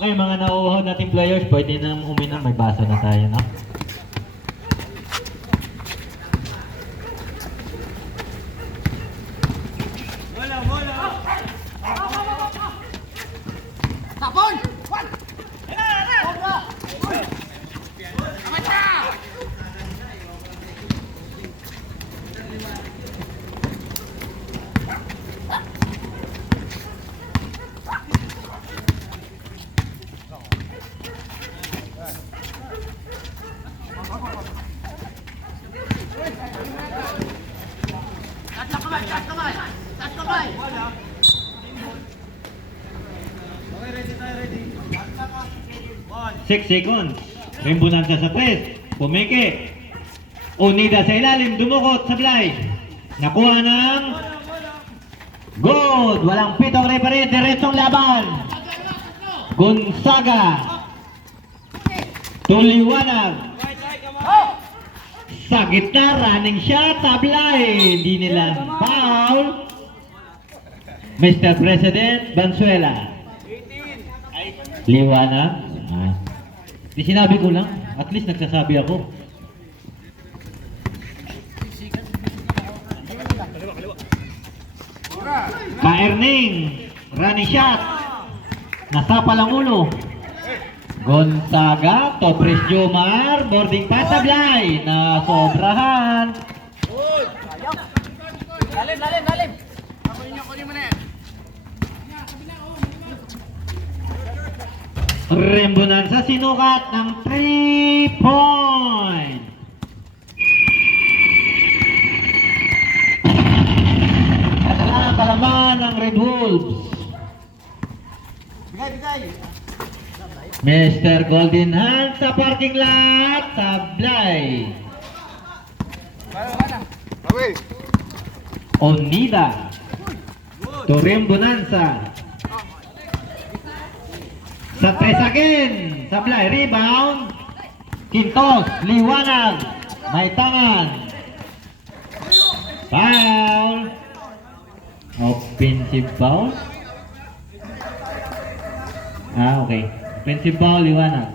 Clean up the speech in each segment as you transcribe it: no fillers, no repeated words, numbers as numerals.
Okay, mga nauuhaw nating players, pwede nang uminom. May baso na tayo, no? Six seconds. Rimbunan sa 3. Pumiki. Unida sa ilalim. Dumukot. Sablay. Nakuha ng good. Walang pitong referee. Diretsong laban. Gonzaga. Tuliwanag. Sa gitna. Running shot. Sablay. Hindi nila foul. Mr. President Bansuela. Liwanag. Di sinabi ko lang, at least nagsasabi ako. Kaerning, running shot. Nasapa lang ulo. Gonzaga, Topres Jomar, boarding pass Sablay. Na sobrahan. Lalim. Kunin mo na yan. Rembonanza sinukat ng 3 point. Nakakalaman ng Red Wolves. Bigay. Mr. Golden Hand sa parking lot. Sablay. Onida. To Rembonanza. Sa 3 again. Sablay. Rebound. Quintos. Liwanag. May tangan. Foul. Offensive foul. Okay. Offensive foul. Liwanag.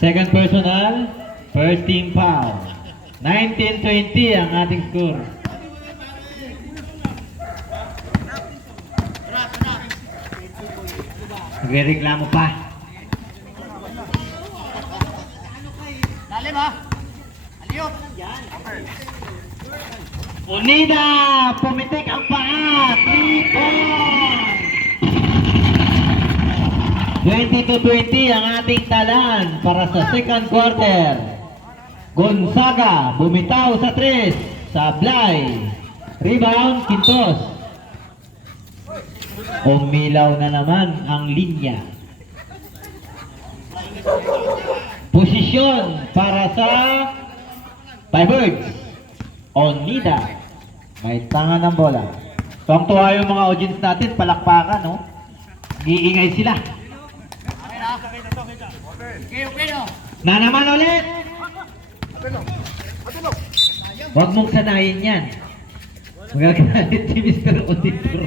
Second personal. First team foul. 19-20 ang ating score. Nagrereklamo pa. Lalim ha. Aliyop. Unida! Pumitik ang paa! 3 point! 20-20 ang ating talan para sa second quarter. Gonzaga bumitaw sa 3. Sablay. Rebound, Quintos. Umilaw na naman ang linya. Posisyon para sa Firebirds. Onida. May tanga ng bola. Tuwang-tuwa yung mga audience natin. Palakpakan, no? Giingay sila. Okay no. Na naman ulit. Huwag mong sanayin yan. Magagalit si Mr. Auditor.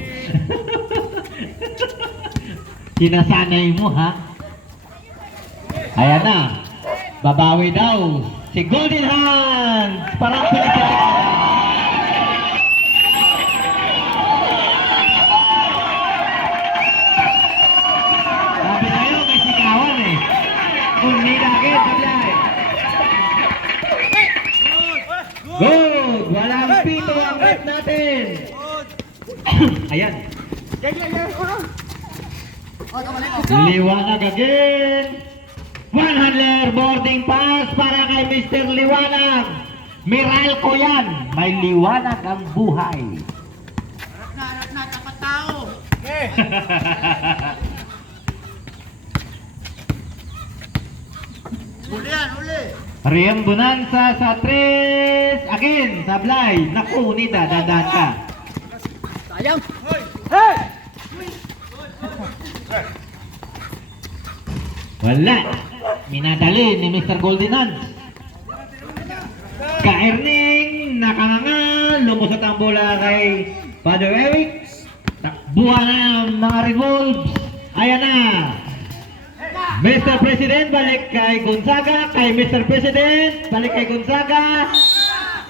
Sinasanay mo, ha? Ayan na. Babawi daw si Golden Hands. Parang pinagkakita. Sabi tayo, may sigawan eh. Unida agad, Sablay. Good! Walang pito ang rep natin. Ayan. Liwanag again. One handler boarding pass para kay Mr. Liwanag. Miralco yan. May liwanag ang buhay. Harap na, tapat tao. Huli yan, huli. Riang Bonanza sa 3. Again, Sablay. Naku, Unida, dadaan ka. Sayang. Hey! Wala. Minadali ni Mr. Golden Hands. Kaerning, nakanganga, lumusot ang bola kay Father Eric. Takbuhan na ang mga revolves. Ayan na. Mr. President, balik kay Gonzaga. Kay Mr. President, balik kay Gonzaga.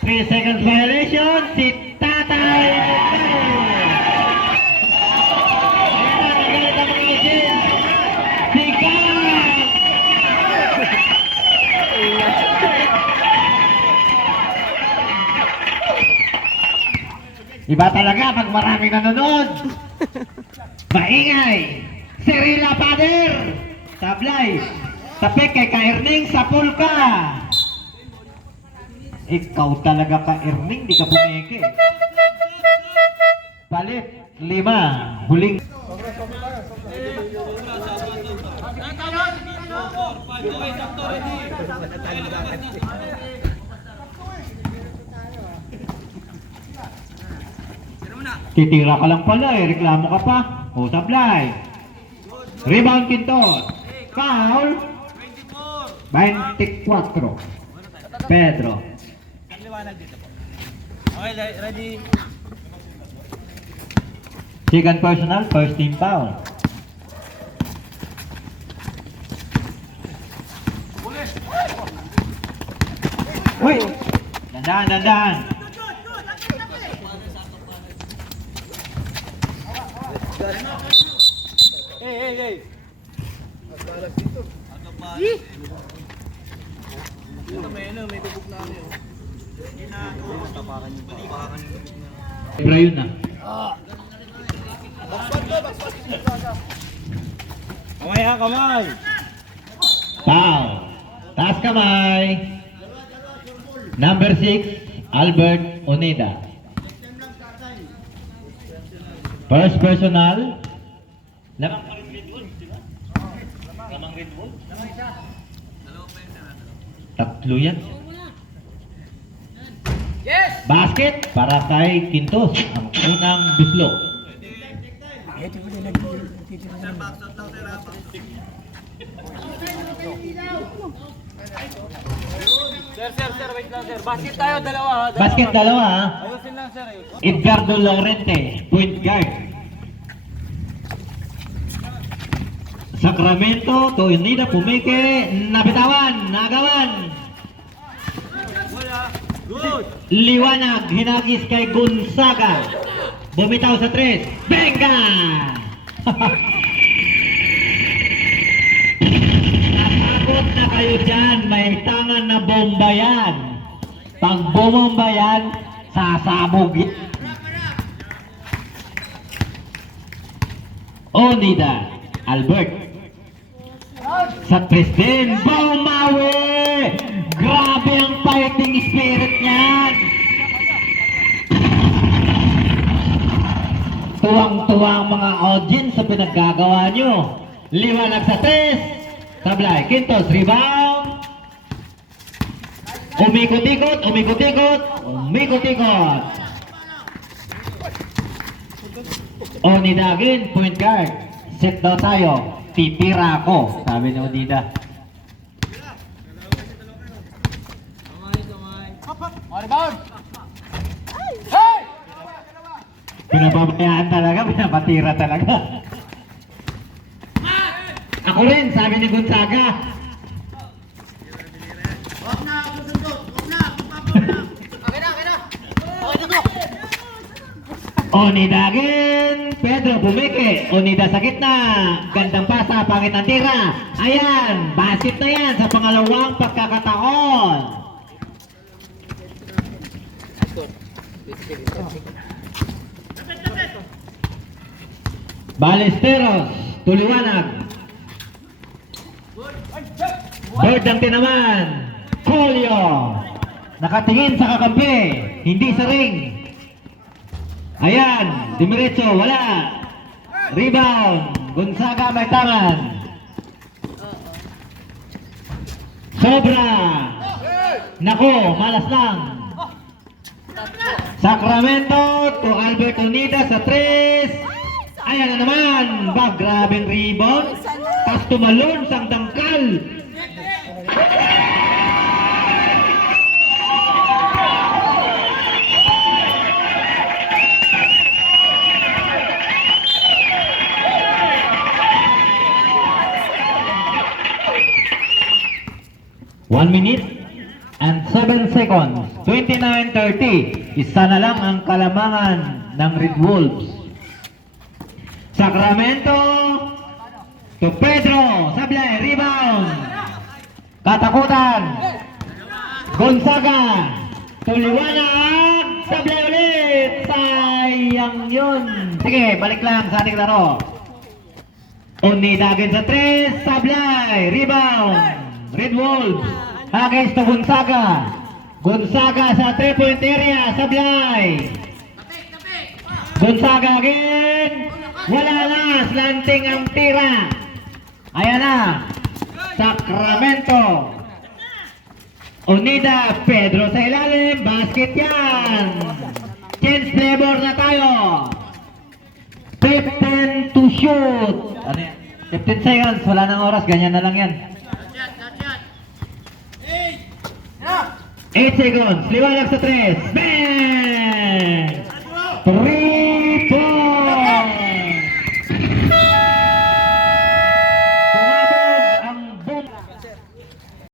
3 seconds violation. Si Tatay. Ayan na, magalit ang mga audience. Si Gag. Iba talaga pag maraming nanonood. Maingay. Serila Pader. Sablay. Tapik kay Ka-Erning sa pulka. Ikaw talaga Ka-Erning, di ka pumeke. Palit. 5. Huling. Titira ka lang pala eh, reklamo ka pa. O, sablay. Rebound Quintos. Foul. 24. Pedro. Okay, ready? Second personal, first team foul. Uy! Dandan, dandan. Hey! Ito may tubog na kami. Tapakan yung Ibra yun ah. Kamay! Foul. Taas kamay. Number 6, Albert Onida. First personal. Lamang pa rin Red Bull, di ba? Lamang Red Bull? Tatlo yan. Yes! Basket para kay Quintos. Ang unang bislo. Sir, wait lang sir. Basket tayo, dalawa ha. Basket dalawa ha. Ayusin lang sir, ayusin. Edgardo Laurente, point guard. Sacramento, Onida pumike, nabitawan, nagawan. Good! Liwanag, hinagis kay Gonzaga. Bumitaw sa 3. Benga! Natakot na kayo dyan, may tangan na bomba yan. Pag bumomba yan, sasabog yan. Onida, Albert. Sa Tristan, bumawi! Grabe ang fighting spirit niyan! Tuwang-tuwa ang mga audience sa pinaggagawa nyo. Liwanag sa 3. Tablay, Quintos, rebound. Umikot-ikot, umikot-ikot, umikot-ikot. Onidagin, point guard. Set daw tayo. Titira ako, sabi ni Onida. Rebound! Hey! Pinababayaan talaga, pinapatira talaga. Ako rin, sabi ni Gonzaga. Huwag na, susundot! Huwag na! Okay na! Okay na to! Onidagin, Pedro bumike. Onida sa gitna. Gandang pasa, pangit ang tira. Ayan, basket na yan sa pangalawang pagkakataon. Balesteros, Tuliwanag. Bird ang tinaman. Colio. Nakatingin sa kakampi, hindi sa ring. Ayan, dimiretso, wala. Rebound, Gonzaga may taman. Sobra. Nako, malas lang. Sacramento to Albert Onida sa 3. Ayan na naman, grabing rebound. Tas tumalon sang dangkal. 1 minute and 7 seconds. 29:30. Isa na lang ang kalamangan ng Red Wolves. Sacramento to Pedro. Sablay, rebound. Katakutan. Gonzaga. Tuliwanag. Sablay ulit. Sayang yun. Sige, balik lang sa ating laro. Unida again sa 3. Sablay. Rebound. Red Wolves. Against to Gonzaga. Gonzaga sa 3-point area. Sablay. Gonzaga again. Wala na. Slanting ang tira. Ayan na. Sacramento. Unida. Pedro sa ilalim. Basket yan. Chance flavor na tayo. 15 to shoot. Ano yan? 15 seconds. Wala nang oras. Ganyan na lang yan. 8 seconds. Liwanag sa 3. Bang! 3